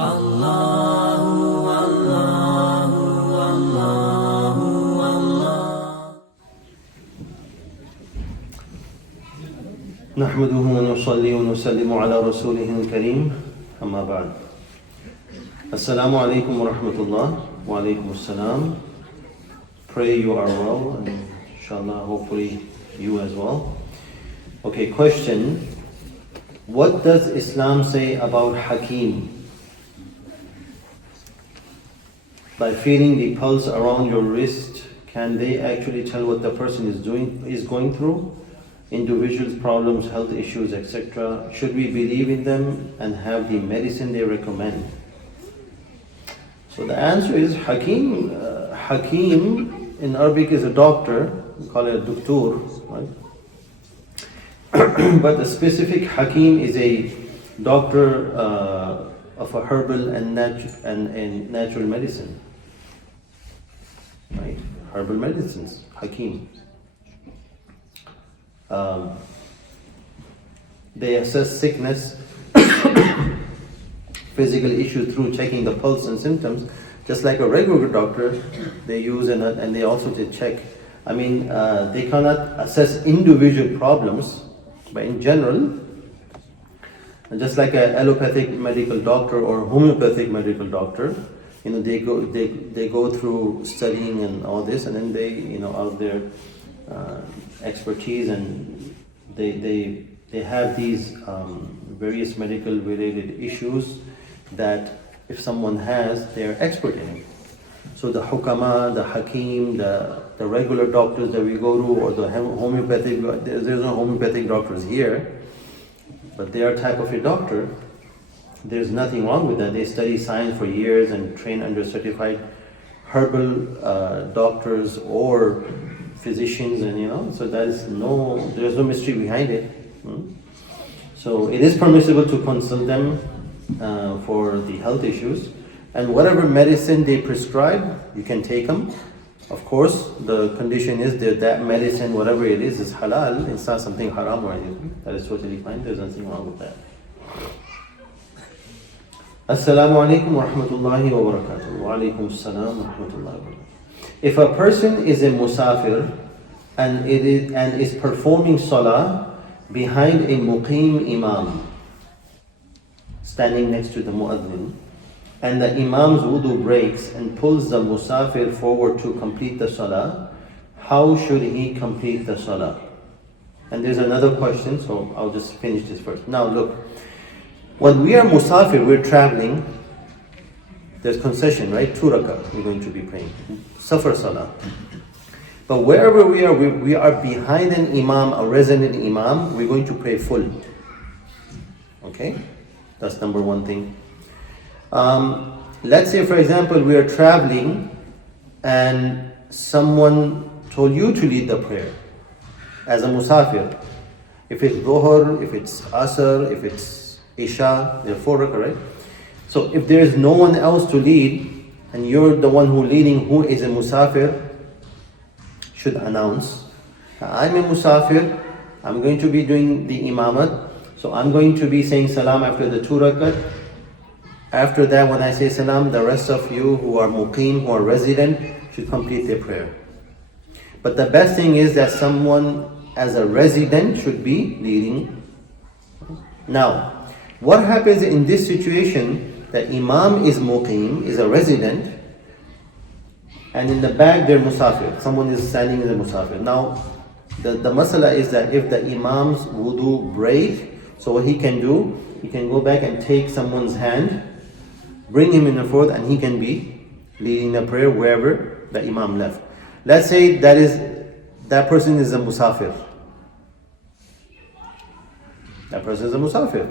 نحمده ونصلي ونسلم على رسوله الكريم أما بعد. Assalamu alaikum wa rahmatullah. Wa alaikum assalam. Pray you are well, and inshallah hopefully you as well. Okay, question. What does Islam say about Hakim? By feeling the pulse around your wrist, can they actually tell what the person is going through? Individuals' problems, health issues, etc. Should we believe in them and have the medicine they recommend? So the answer is Hakim. Hakim in Arabic is a doctor. We call it a doctor, right? But the specific Hakim is a doctor of a herbal and natural medicine, right? Herbal medicines, Hakim. They assess sickness, physical issues through checking the pulse and symptoms, just like a regular doctor. They use and they also check. I mean, they cannot assess individual problems, but in general, just like an allopathic medical doctor or homeopathic medical doctor, they go through studying and all this, and then they, out of their expertise, and they have these various medical related issues that if someone has, they're expert in it. So the hukama, the hakim, the regular doctors that we go to, or the homeopathic, there's no homeopathic doctors here, but they are type of a doctor. There's nothing wrong with that. They study science for years and train under certified herbal doctors or physicians, and so there's no mystery behind it. So it is permissible to consult them for the health issues, and whatever medicine they prescribe, you can take them. Of course, the condition is that medicine, whatever it is halal. It's not something haram or anything. That is totally fine. There's nothing wrong with that. Assalamu alaikum wa rahmatullahi wa barakatuh. Wa alaikum assalam wa rahmatullahi wa barakatuh. If a person is a musafir and is performing salah behind a muqim imam, standing next to the muadhin, and the imam's wudu breaks and pulls the musafir forward to complete the salah, how should he complete the salah? And there's another question, so I'll just finish this first. Now look, when we are musafir, we're traveling, there's concession, right? 2 rakah we're going to be praying. Safar salah. But wherever we are behind an imam, a resident imam, we're going to pray full. Okay? That's number one thing. Let's say, for example, we are traveling and someone told you to lead the prayer as a musafir. If it's Dhuhr, if it's Asr, if it's Isha, there are 4 rakah, right? So if there is no one else to lead, and you're the one who is a musafir, should announce, I'm a musafir, I'm going to be doing the imamat, so I'm going to be saying salam after the 2 rakat. After that, when I say salam, the rest of you who are muqim, who are resident, should complete their prayer. But the best thing is that someone as a resident should be leading. Now, what happens in this situation? The imam is muqim, is a resident, and in the back they're musafir. Someone is standing in the musafir. Now, the masala is that if the imam's wudu break, so what he can do, he can go back and take someone's hand, bring him in the front, and he can be leading the prayer wherever the imam left. Let's say that person is a musafir. That person is a musafir.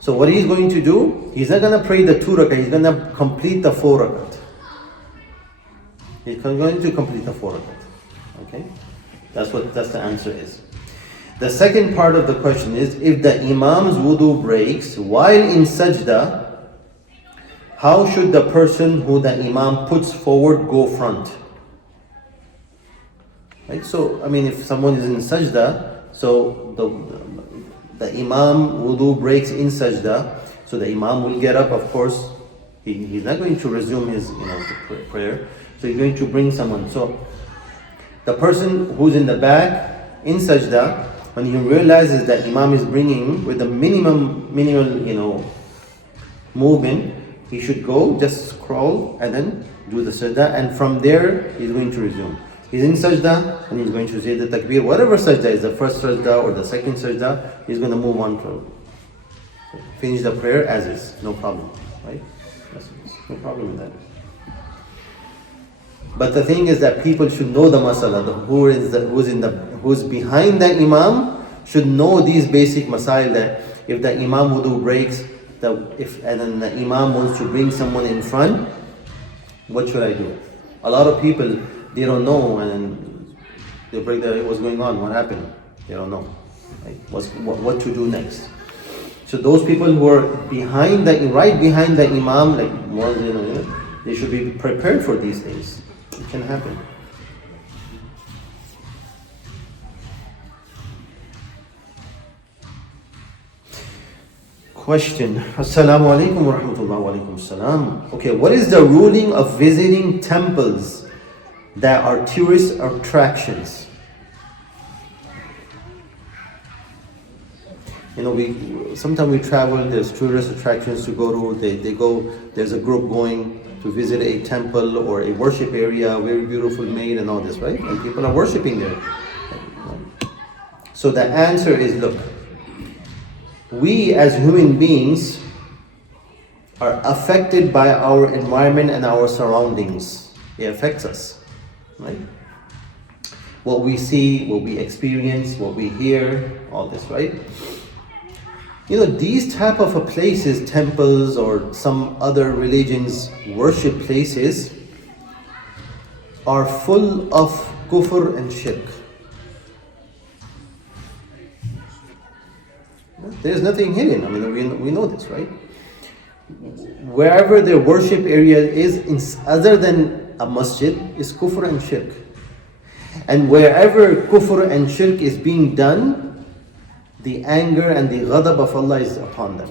So what he's going to do, he's not going to pray the 2 rakat, he's going to complete the 4 rakat. He's going to complete the 4 rakat. Okay? That's the answer is. The second part of the question is, if the imam's wudu breaks while in sajda, how should the person who the imam puts forward go front? Right? So, if someone is in sajda, so the imam wudu breaks in sajda, So the Imam will get up, of course. He's not going to resume his prayer. So he's going to bring someone. So the person who's in the back in sajda, when he realizes that Imam is bringing with the minimal movement, he should go, just scroll and then do the sajda, and from there he's going to resume. He's in sajda and he's going to say the takbir, whatever sajda is, the first sajda or the second sajda, he's going to move on to finish the prayer as is, no problem, right? No problem with that. But the thing is that people should know the masala, who's behind the Imam should know these basic masail, that if the Imam wudu breaks, and then the Imam wants to bring someone in front, what should I do? A lot of people, they don't know, and then they break what's going on, what happened? They don't know, right? What to do next. So those people who are right behind the Imam, like they should be prepared for these things. It can happen. Question. Assalamu alaikum wa rahmatullahi wa alaikum salam. Okay, what is the ruling of visiting temples that are tourist attractions? Sometimes we travel, there's tourist attractions to go to, there's a group going to visit a temple or a worship area, very beautiful made and all this, right? And people are worshiping there. So the answer is, look, we as human beings are affected by our environment and our surroundings. It affects us, right? What we see, what we experience, what we hear, all this, right? These type of places, temples or some other religions, worship places, are full of kufr and shirk. There's nothing hidden. I mean, we know this, right? Wherever the worship area is other than a masjid, is kufr and shirk. And wherever kufr and shirk is being done, the anger and the ghadab of Allah is upon them.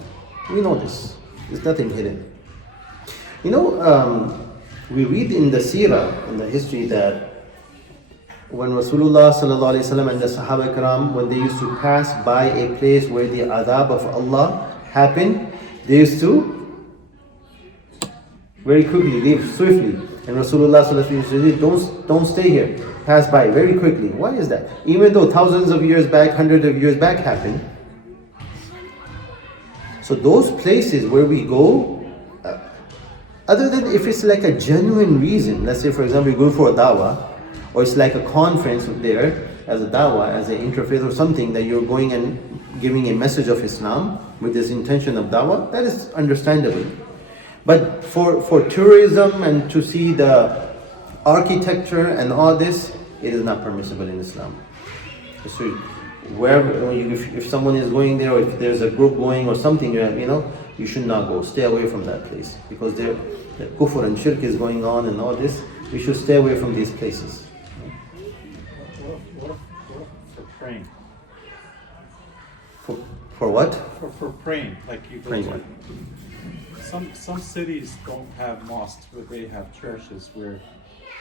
We know this. There's nothing hidden. We read in the seerah, in the history, that when Rasulullah sallallahu alaihi wasallam and the Sahaba Ikram, when they used to pass by a place where the adab of Allah happened, they used to very quickly leave swiftly. And Rasulullah sallallahu alaihi wasallam used to say, don't stay here. Pass by very quickly. Why is that? Even though thousands of years back, hundreds of years back happened. So those places where we go, other than if it's like a genuine reason, let's say for example you're going for a dawah, or it's like a conference there as a dawah, as an interfaith or something, that you're going and giving a message of Islam with this intention of dawah, that is understandable. But for tourism and to see the architecture and all this, it is not permissible in Islam. So if someone is going there, or if there's a group going or something, you should not go. Stay away from that place, because the kufr and shirk is going on and all this. We should stay away from these places. For praying. For what? For praying, like you go praying. Some cities don't have mosques, but they have churches where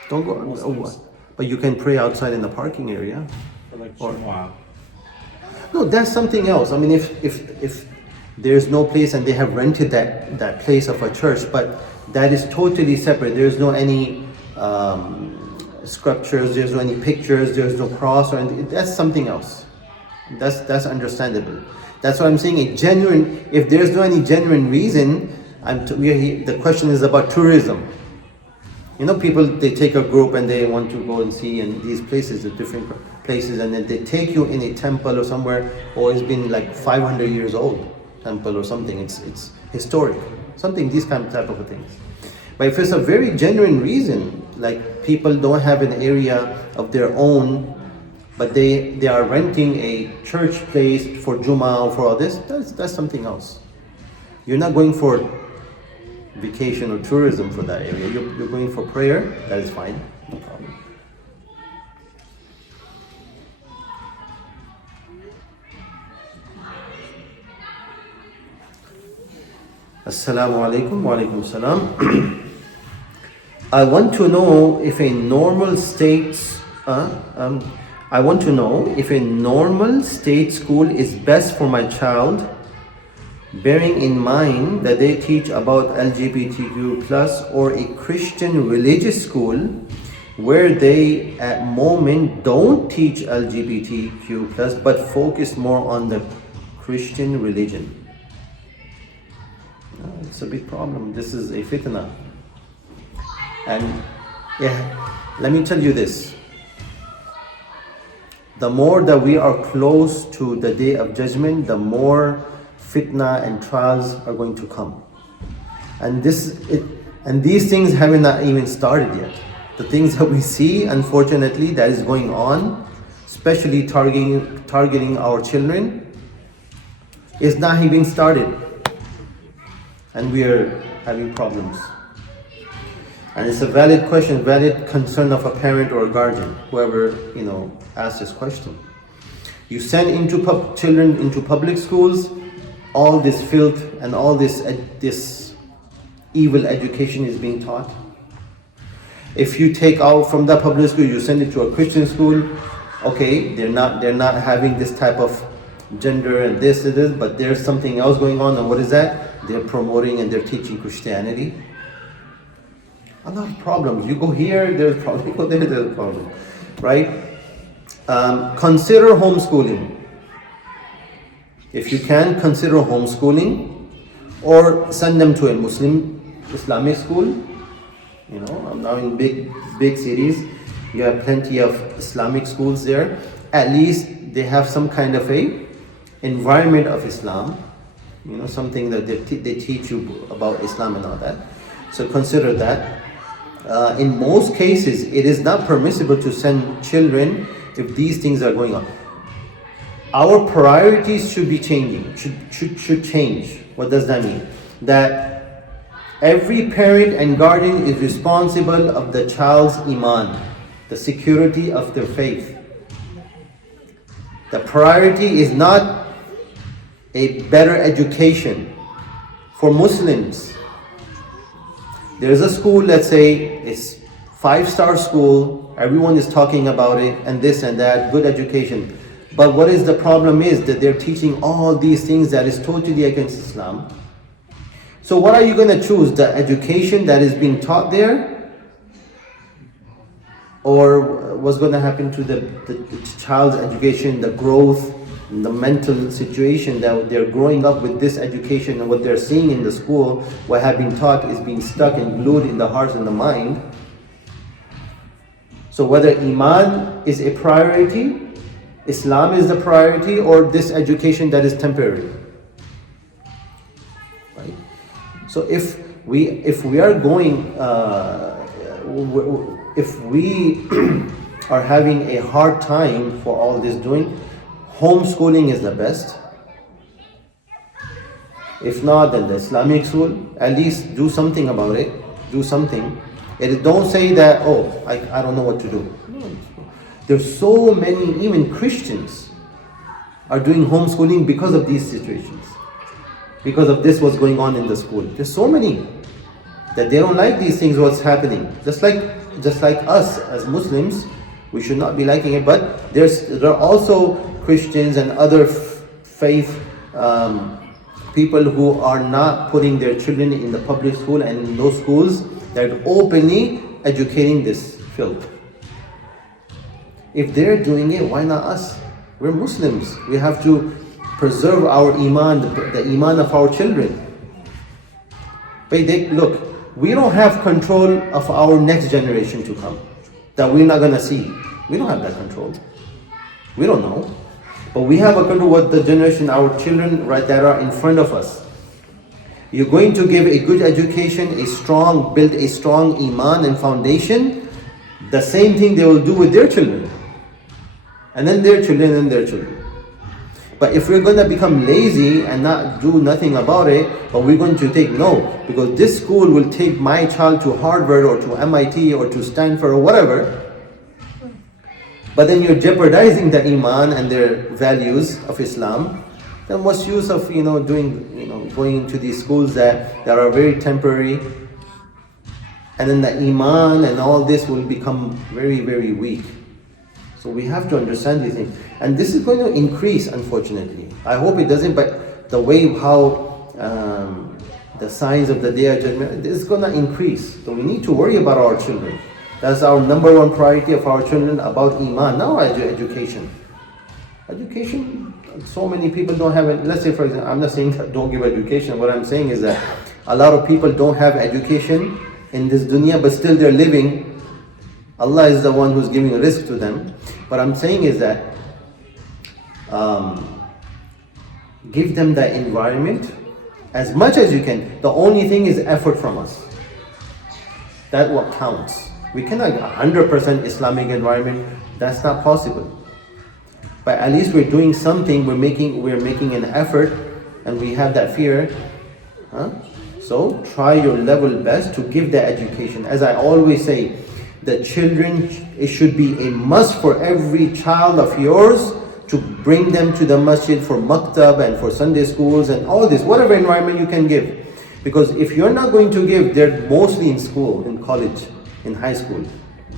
don't go. Muslims, but you can pray outside in the parking area. For like Jumu'ah. No, that's something else. I mean, if there's no place and they have rented that place of a church, but that is totally separate. There's no any sculptures, there's no any pictures, there's no cross or anything. That's something else. That's understandable. That's why I'm saying if there's no any genuine reason, the question is about tourism. People, they take a group and they want to go and see, and these places are different places, and then they take you in a temple or somewhere, or it's been like 500 years old temple or something. It's historic, something, these type of things. But if it's a very genuine reason, like people don't have an area of their own, but they are renting a church place for Jummah or for all this, that's something else. You're not going for vacation or tourism for that area. You're going for prayer, that is fine, no problem. Assalamu alaikum wa alaikum salam. I want to know if a normal state school is best for my child, bearing in mind that they teach about LGBTQ plus, or a Christian religious school where they at moment don't teach LGBTQ plus but focus more on the Christian religion. It's a big problem. This is a fitna. And let me tell you this. The more that we are close to the day of judgment, the more fitna and trials are going to come. And these things haven't even started yet. The things that we see, unfortunately, that is going on, especially targeting our children, is not even started. And we are having problems. And it's a valid question, valid concern of a parent or a guardian, whoever asked this question. You send children into public schools, all this filth and all this evil education is being taught. If you take out from the public school, you send it to a Christian school, okay, they're not having this type of gender and this, but there's something else going on. And what is that? They're promoting and they're teaching Christianity. A lot of problems. You go here, there's a problem. You go there, there's a problem. Right? Consider homeschooling. If you can, consider homeschooling, or send them to a Muslim Islamic school. Now in big cities, you have plenty of Islamic schools there. At least they have some kind of a environment of Islam. Something that they teach you about Islam and all that. So consider that. In most cases, it is not permissible to send children if these things are going on. Our priorities should be changing, should change. What does that mean? That every parent and guardian is responsible of the child's iman, the security of their faith. The priority is not a better education for Muslims. There's a school, let's say it's 5-star school, everyone is talking about it and this and that, good education. But what is the problem is that they're teaching all these things that is totally against Islam. So what are you going to choose? The education that is being taught there? Or what's going to happen to the child's education, the growth, the mental situation that they're growing up with this education, and what they're seeing in the school, what have been taught is being stuck and glued in the hearts and the mind. So whether iman is a priority, Islam is the priority, or this education that is temporary. Right? So if we are going, if we are having a hard time for all this doing, homeschooling is the best. If not, then the Islamic school. At least do something about it. Do something. Don't say that, I don't know what to do. No. There's so many, even Christians are doing homeschooling because of these situations. Because of this, what's going on in the school. There's so many that they don't like these things, what's happening. Just like us as Muslims, we should not be liking it. But there are also Christians and other faith people who are not putting their children in the public school and in those schools that are openly educating this filth. If they're doing it, why not us? We're Muslims. We have to preserve our iman, the iman of our children. But look, we don't have control of our next generation to come, that we're not going to see. We don't have that control. We don't know. But we have a control what the generation, our children that are in front of us. You're going to give a good education, build a strong iman and foundation. The same thing they will do with their children. And then their children and their children. But if we're going to become lazy and not do nothing about it, but we're going to because this school will take my child to Harvard or to MIT or to Stanford or whatever. But then you're jeopardizing the iman and their values of Islam. then what's use of going to these schools that are very temporary, and then the iman and all this will become very, very weak. So we have to understand these things, and this is going to increase, unfortunately. I hope it doesn't, but the way how the signs of the Day of Judgment is going to increase. So we need to worry about our children. That's our number one priority of our children, about iman, now education. Education, so many people don't have it. Let's say, for example, I'm not saying that don't give education. What I'm saying is that a lot of people don't have education in this dunya, but still they're living. Allah is the one who's giving risk to them. What I'm saying is that give them the environment as much as you can. The only thing is effort from us. That's what counts. We cannot 100% Islamic environment. That's not possible. But at least we're doing something. We're making an effort, and we have that fear. So try your level best to give the education. As I always say, the children, it should be a must for every child of yours to bring them to the masjid for maktab and for Sunday schools and all this, whatever environment you can give. Because if you're not going to give, they're mostly in school, in college, in high school.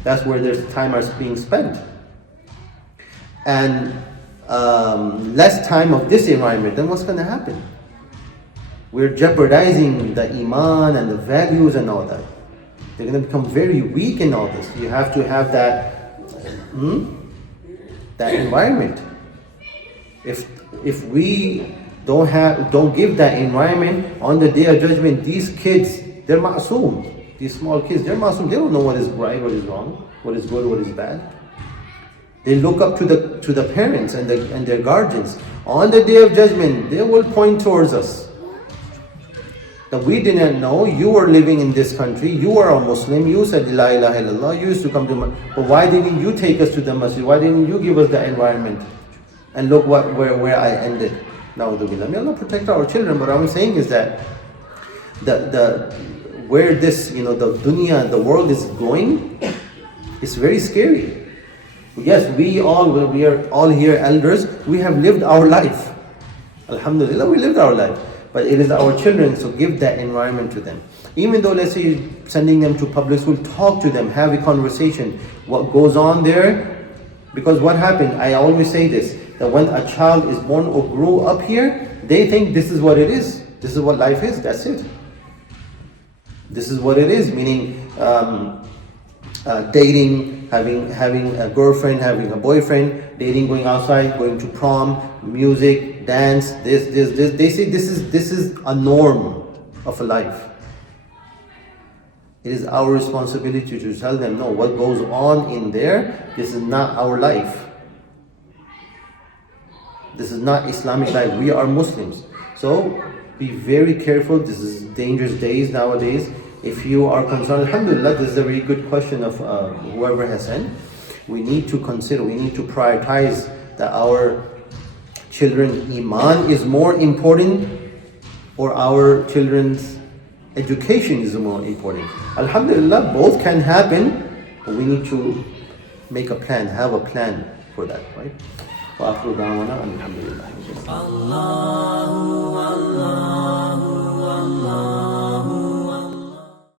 That's where their time is being spent. And less time of this environment, then what's going to happen? We're jeopardizing the iman and the values and all that. They're going to become very weak in all this. You have to have that environment. If we don't give that environment on the Day of Judgment, these kids, they're ma'soom. These small kids, they're ma'soom. They don't know what is right, what is wrong, what is good, what is bad. They look up to the parents and their guardians. On the Day of Judgment, they will point towards us. That we didn't know, you were living in this country, you were a Muslim, you said La ilaha illallah, you used to come to masjid, but why didn't you take us to the masjid? Why didn't you give us the environment? And look where I ended. Na'udhu May Allah protect our children. But what I'm saying is that where this, the dunya, the world is going, it's very scary. Yes, we are all here elders, we have lived our life. Alhamdulillah, we lived our life. But it is our children, so give that environment to them. Even though, let's say, you're sending them to public school, talk to them, have a conversation. What goes on there? Because what happened, I always say this, that when a child is born or grew up here, they think this is what it is. This is what life is, that's it. This is what it is, meaning dating, having a girlfriend, having a boyfriend, dating, going outside, going to prom, music, dance, this. They say this is a norm of a life. It is our responsibility to tell them, no, what goes on in there, this is not our life. This is not Islamic life. We are Muslims. So be very careful. This is dangerous days nowadays. If you are concerned, alhamdulillah, this is a very good question of whoever has sent. We need to consider, we need to prioritize that our children's iman is more important, or our children's education is more important. Alhamdulillah, both can happen, but we need to make a plan, have a plan for that, right? وآخر دعوانا الحمد لله.